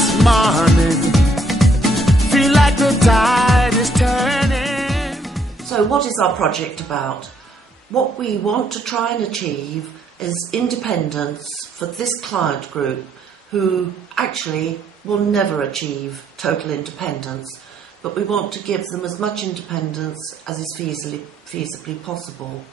this morning. Feel like the tide is turning. So what is our project about? What we want to try and achieve is independence for this client group who actually will never achieve total independence, but we want to give them as much independence as is feasibly possible.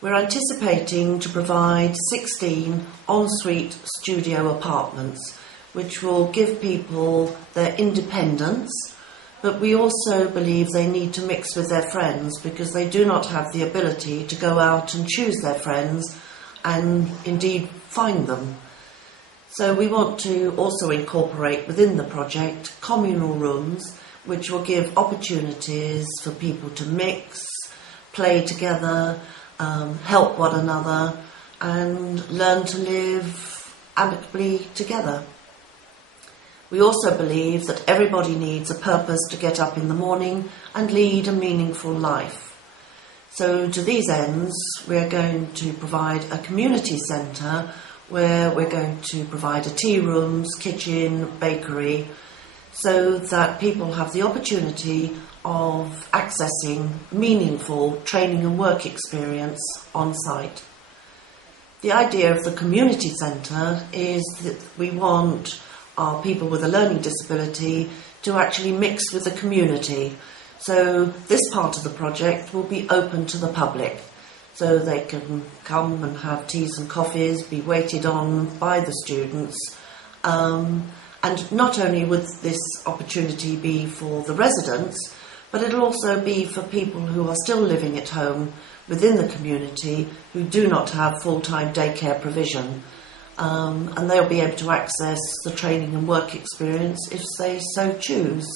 We're anticipating to provide 16 ensuite studio apartments, which will give people their independence, but we also believe they need to mix with their friends because they do not have the ability to go out and choose their friends and indeed find them. So we want to also incorporate within the project communal rooms which will give opportunities for people to mix, play together, help one another and learn to live amicably together. We also believe that everybody needs a purpose to get up in the morning and lead a meaningful life. So to these ends, we're going to provide a community centre where we're going to provide a tea rooms, kitchen, bakery, so that people have the opportunity of accessing meaningful training and work experience on site. The idea of the community centre is that we want our people with a learning disability to actually mix with the community. So this part of the project will be open to the public, so they can come and have teas and coffees, be waited on by the students. And not only would this opportunity be for the residents, but it'll also be for people who are still living at home within the community who do not have full-time daycare provision. And they'll be able to access the training and work experience if they so choose.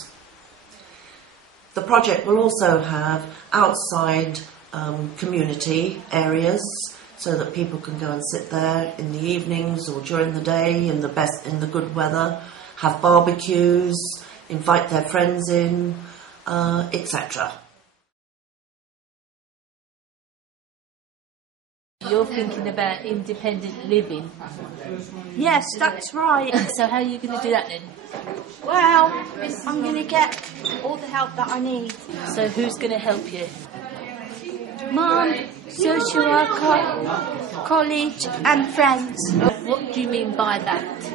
The project will also have outside community areas so that people can go and sit there in the evenings or during the day in the good weather, have barbecues, invite their friends in, etc. You're thinking about independent living. Yes, that's right. So how are you going to do that then? Well, I'm going to get all the help that I need. So who's going to help you? Mum, social worker, college and friends. What do you mean by that?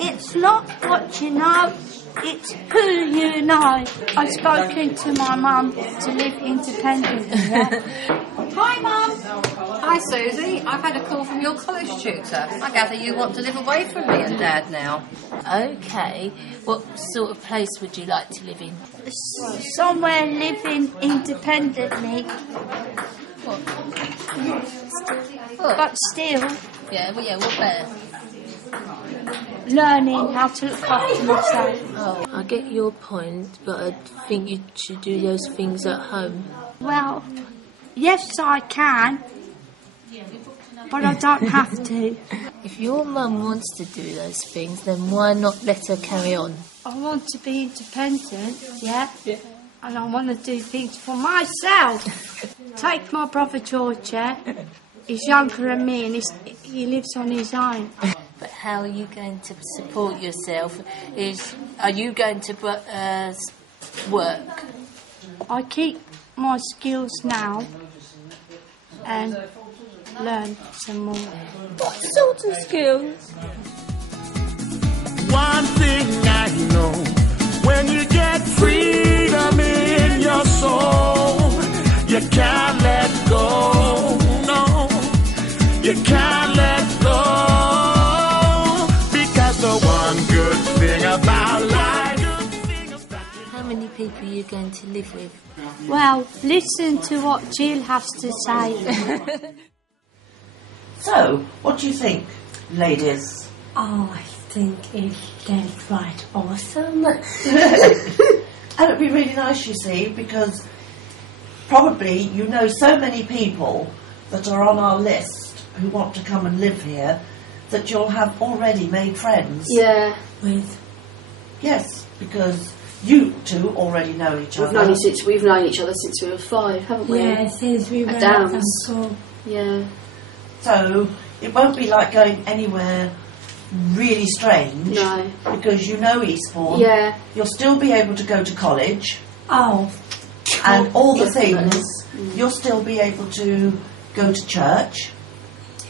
It's not what you know, it's who you know. I've spoken to my mum to live independently. Hi, Mum. Hi, Susie. I've had a call from your college tutor. I gather you want to live away from me and Dad now. Okay. What sort of place would you like to live in? Somewhere living independently. What? But still Yeah, what better? learning how to look after myself. Oh, I get your point, but I think you should do those things at home. Well, yes I can, but I don't have to. If your mum wants to do those things, then why not let her carry on? I want to be independent, yeah? And I want to do things for myself. Take my brother George, yeah? He's younger than me and he lives on his own. But how are you going to support yourself? Are you going to work? I keep my skills now and learn some more. What sort of skills? One thing I know, when you get freedom in your soul, you can't let go, no, you can't let go, because the one good thing about life. How many people are you going to live with? Well, listen to what Jill has to say. So, what do you think, ladies? Oh, I think it's quite awesome. And it'd be really nice, you see, because probably you know so many people that are on our list who want to come and live here that you'll have already made friends. Yeah. With? Yes, because you two already know each other. We've known each other since we were 5, haven't we? Yeah, since we were At at Downs. school. Yeah. So it won't be like going anywhere really strange. No. Because you know Eastbourne. Yeah. You'll still be able to go to college. Oh, And all the Definitely. things, you'll still be able to go to church.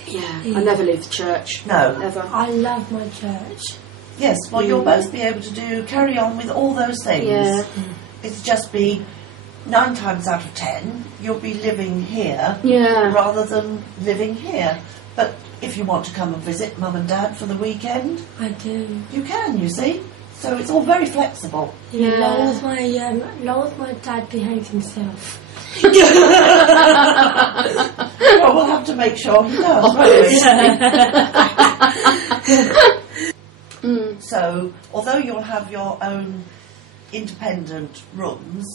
Yeah. I never leave the church. No. Ever. I love my church. Yes, well, you'll both be able to carry on with all those things. Yeah. It's just be 9 times out of 10, you'll be living here Yeah. rather than living here. But if you want to come and visit Mum and Dad for the weekend, I do. you can, you see. So it's all very flexible. Yeah. Long as my dad behaves himself. Well, we'll have to make sure he does, won't we? So, although you'll have your own independent rooms,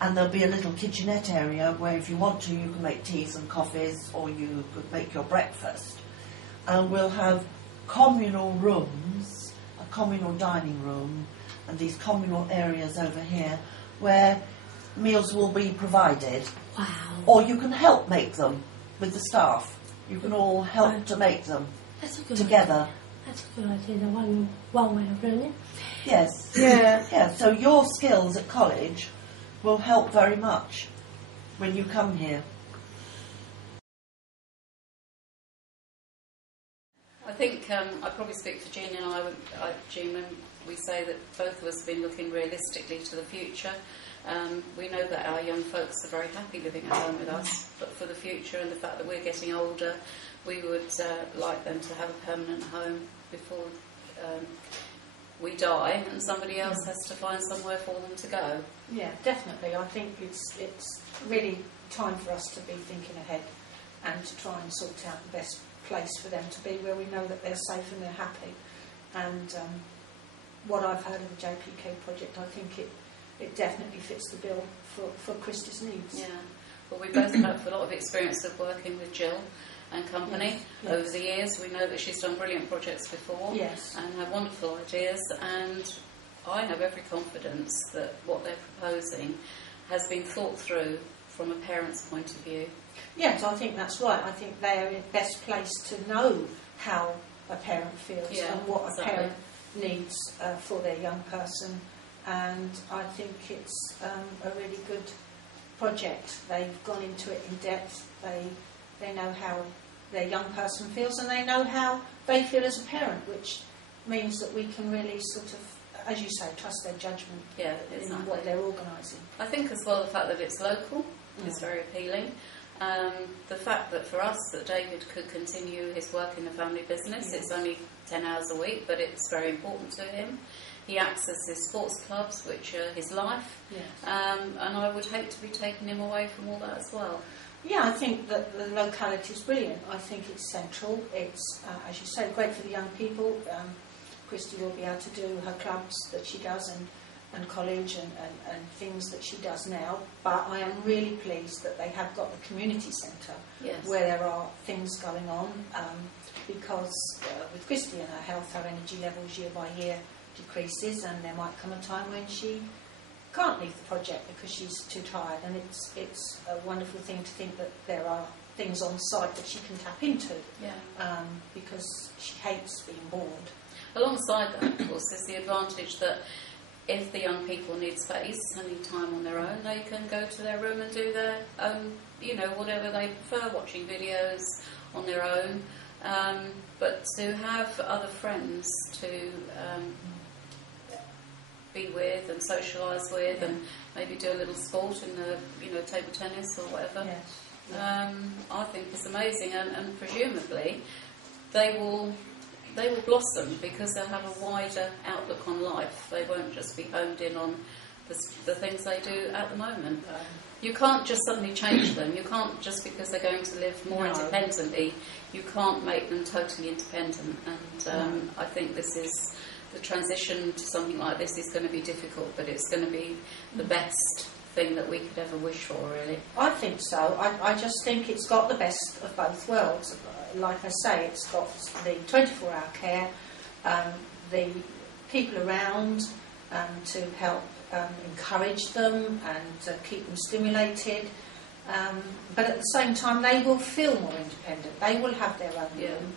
and there'll be a little kitchenette area where if you want to, you can make teas and coffees, or you could make your breakfast. And we'll have communal rooms, a communal dining room, and these communal areas over here where meals will be provided. Wow. Or you can help make them with the staff. You can all help to make them That's a good together. idea. That's a good idea. The one way of doing it. Yes. Yeah. Yeah. So your skills at college will help very much when you come here. I think I probably speak for Jean and I, Jean, when we say that both of us have been looking realistically to the future. We know that our young folks are very happy living at home with us, but for the future and the fact that we're getting older, we would like them to have a permanent home before we die and somebody else has to find somewhere for them to go. Yeah, definitely. I think it's really time for us to be thinking ahead and to try and sort out the best place for them to be, where we know that they're safe and they're happy. And what I've heard of the JPK project, I think it definitely fits the bill for Christy's needs. Yeah. Well, we both have a lot of experience of working with Jill and company over the years. We know that she's done brilliant projects before and had wonderful ideas, and I have every confidence that what they're proposing has been thought through from a parent's point of view. Yes, I think that's right. I think they are in best place to know how a parent feels and what a parent needs for their young person, and I think it's a really good project. They've gone into it in depth. They know how their young person feels, and they know how they feel as a parent, which means that we can really sort of, as you say, trust their judgment in what they're organising. I think as well the fact that it's local is very appealing. The fact that for us that David could continue his work in the family business, it's only 10 hours a week, but it's very important to him. He accesses sports clubs, which are his life, and I would hate to be taking him away from all that as well. Yeah, I think that the locality is brilliant. I think it's central. It's, as you say, great for the young people. Christy will be able to do her clubs that she does and college and things that she does now. But I am really pleased that they have got the community centre where there are things going on, because with Christy and her health, her energy levels year by year decreases, and there might come a time when she can't leave the project because she's too tired, and it's a wonderful thing to think that there are things on site that she can tap into, because she hates being bored. Alongside that, of course, is the advantage that if the young people need space and need time on their own, they can go to their room and do their own, whatever they prefer, watching videos on their own, but to have other friends to be with and socialise with and maybe do a little sport in the table tennis or whatever. I think it's amazing, and presumably they will blossom because they'll have a wider outlook on life. They won't just be honed in on the things they do at the moment. You can't just suddenly change them. You can't just because they're going to live more independently. You can't make them totally independent. And I think the transition to something like this is going to be difficult, but it's going to be the best thing that we could ever wish for, really. I think so. I just think it's got the best of both worlds. Like I say, it's got the 24-hour care, the people around to help encourage them and keep them stimulated. But at the same time, they will feel more independent. They will have their own room.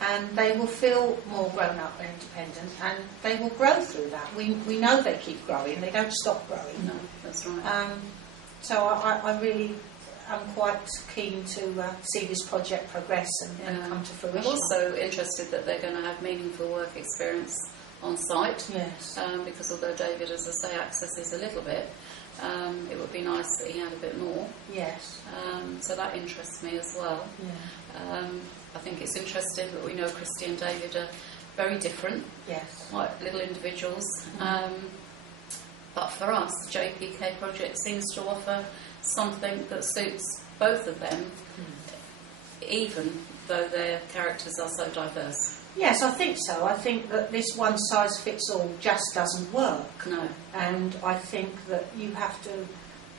and they will feel more grown up and independent, and they will grow through that. We know they keep growing, they don't stop growing. No, that's right. So I really am quite keen to see this project progress and come to fruition. I'm also interested that they're going to have meaningful work experience on site. Yes. Because although David, as I say, accesses a little bit, it would be nice that he had a bit more. Yes. So that interests me as well. Yeah. I think it's interesting that we know Christy and David are very different. Yes. Like little individuals. But for us, the JPK Project seems to offer something that suits both of them, even though their characters are so diverse. Yes, I think so. I think that this one-size-fits-all just doesn't work. No. And I think that you have to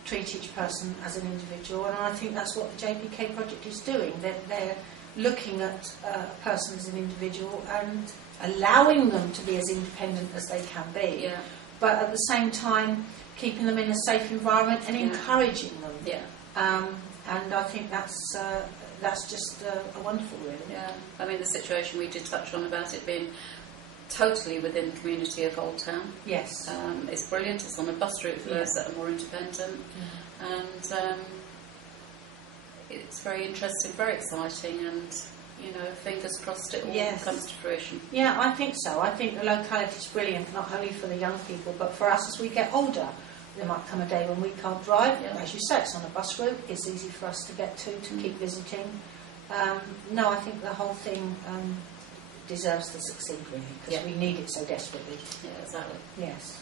treat each person as an individual, and I think that's what the JPK Project is doing. They're looking at a person as an individual and allowing them to be as independent as they can be. Yeah. But at the same time keeping them in a safe environment and encouraging them. Yeah. And I think that's just wonderful, really. Yeah. I mean, the situation we did touch on about it being totally within the community of Old Town. Yes. It's brilliant. It's on a bus route for those that are more independent. And it's very interesting, very exciting, and fingers crossed it all comes to fruition. Yeah, I think so. I think the locality is brilliant, not only for the young people, but for us as we get older. There might come a day when we can't drive. Yeah. As you say, it's on a bus route. It's easy for us to get to keep visiting. No, I think the whole thing deserves to succeed, really, because we need it so desperately. Yeah, exactly. Yes.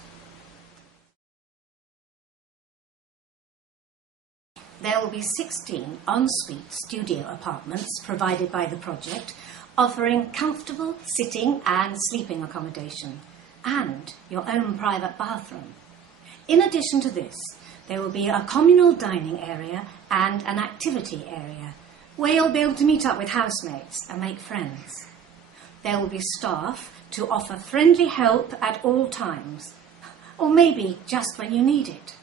There will be 16 en-suite studio apartments provided by the project, offering comfortable sitting and sleeping accommodation, and your own private bathroom. In addition to this, there will be a communal dining area and an activity area, where you'll be able to meet up with housemates and make friends. There will be staff to offer friendly help at all times, or maybe just when you need it.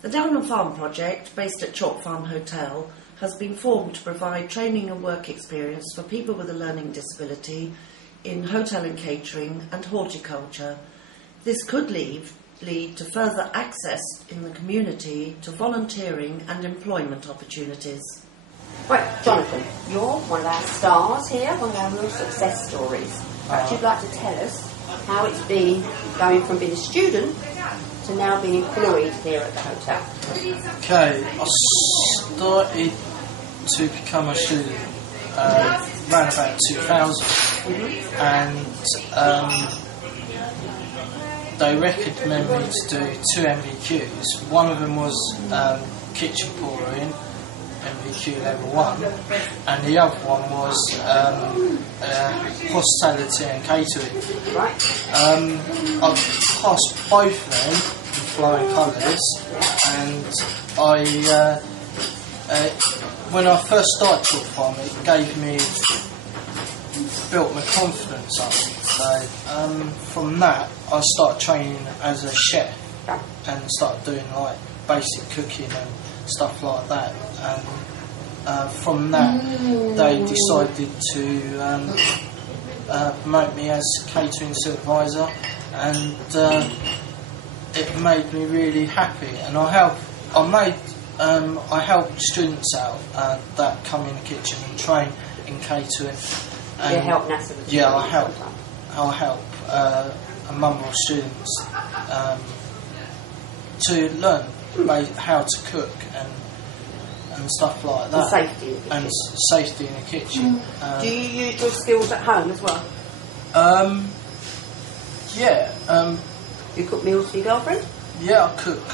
The Downham Farm project, based at Chalk Farm Hotel, has been formed to provide training and work experience for people with a learning disability in hotel and catering and horticulture. This could lead to further access in the community to volunteering and employment opportunities. Right, Jonathan, you're one of our stars here, one of our real success stories. Perhaps you'd like to tell us how it's been going from being a student to now being employed here at the hotel. Okay, I started to become a student around about 2000, and they recommended me to do 2 MVQs. One of them was kitchen pouring, MVQ level 1, and the other one was hospitality and catering. Right. I've passed both of them in flying colours, and when I first started Chalk Farm, it built my confidence up. So from that, I started training as a chef and started doing like basic cooking and stuff like that. And from that, they decided to promote me as catering supervisor, and it made me really happy. And I help students out that come in the kitchen and train in catering. And you help NASA? Yeah, I help a number of students to learn how to cook and stuff like that. And safety in the kitchen. And safety in the kitchen. Do you use your skills at home as well? Yeah. You cook meals for your girlfriend? Yeah, I cook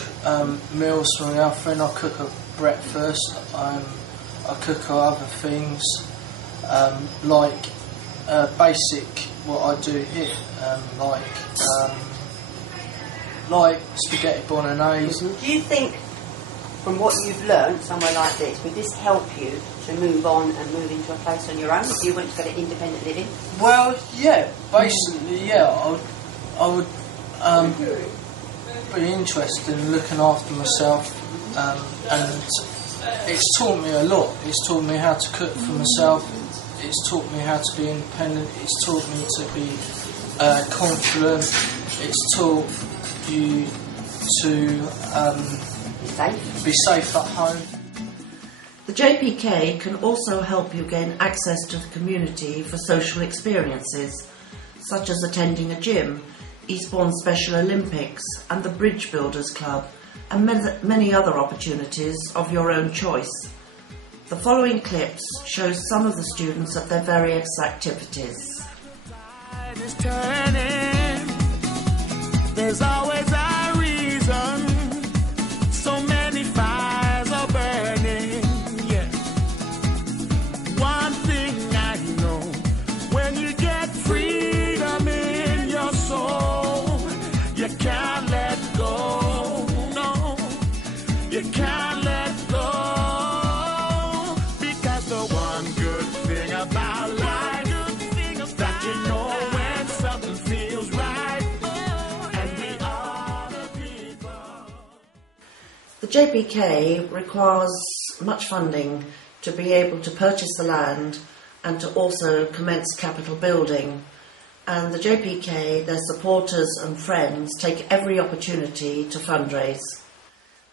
meals for my girlfriend. I cook her breakfast. I cook her other things, like basic what I do here, like spaghetti bolognese. Do you think, from what you've learned somewhere like this, would this help you to move on and move into a place on your own if you went to get an independent living? Well, yeah, basically, yeah, I would be interested in looking after myself and it's taught me a lot. It's taught me how to cook for myself. It's taught me how to be independent. It's taught me to be confident. It's taught you to be safe at home. The JPK can also help you gain access to the community for social experiences, such as attending a gym, Eastbourne Special Olympics and the Bridge Builders Club, and many other opportunities of your own choice. The following clips show some of the students at their various activities. There's always a reason. So many fires are burning. Yeah. One thing I know, when you get freedom in your soul, you can't let go. No, you can't let go. Because the one good thing about life is that you know when something feels right. The JPK requires much funding to be able to purchase the land and to also commence capital building. And the JPK, their supporters and friends, take every opportunity to fundraise.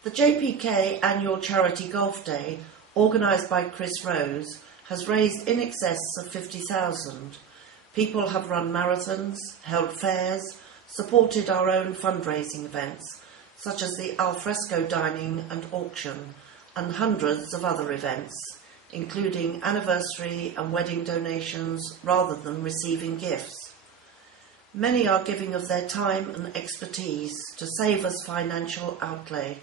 The JPK Annual Charity Golf Day, organised by Chris Rose, has raised in excess of 50,000. People have run marathons, held fairs, supported our own fundraising events, such as the alfresco dining and auction, and hundreds of other events, including anniversary and wedding donations rather than receiving gifts. Many are giving of their time and expertise to save us financial outlay.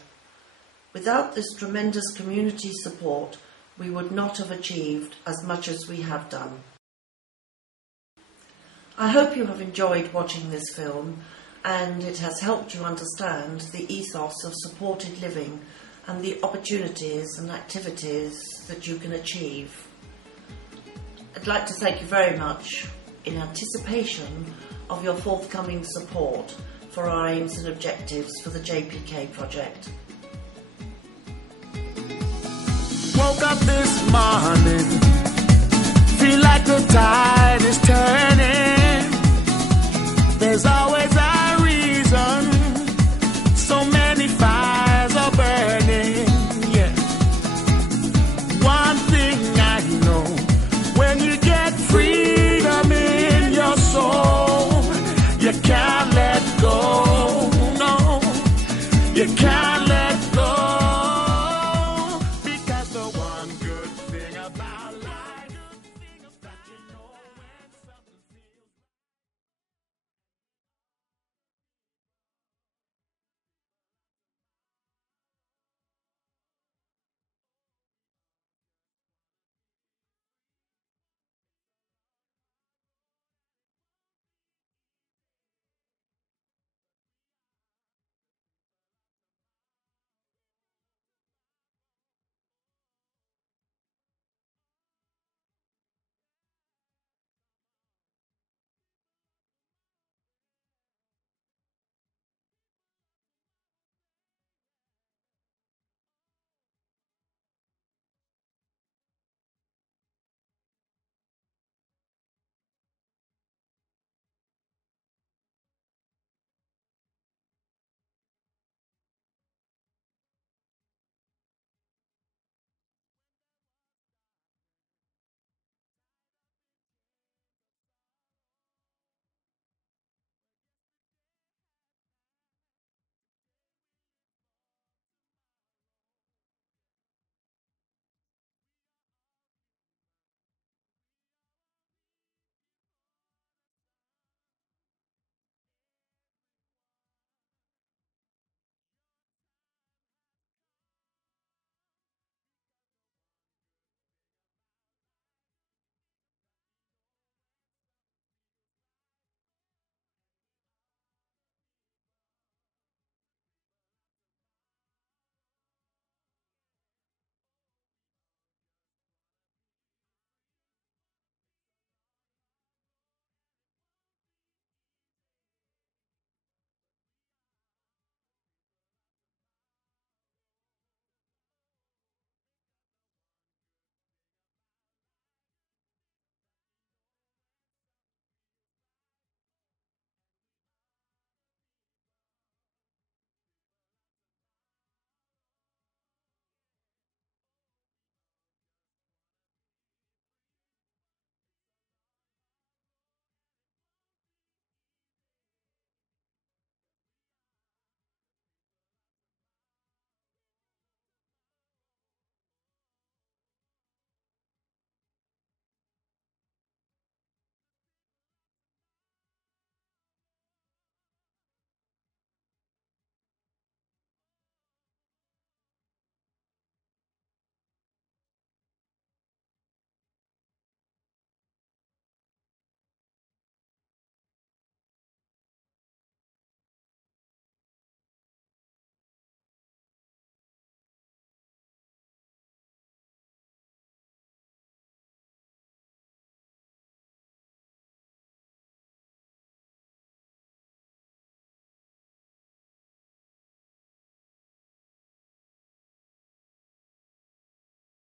Without this tremendous community support, we would not have achieved as much as we have done. I hope you have enjoyed watching this film, and it has helped you understand the ethos of supported living and the opportunities and activities that you can achieve. I'd like to thank you very much in anticipation of your forthcoming support for our aims and objectives for the JPK project. Woke up this morning, feel like the tide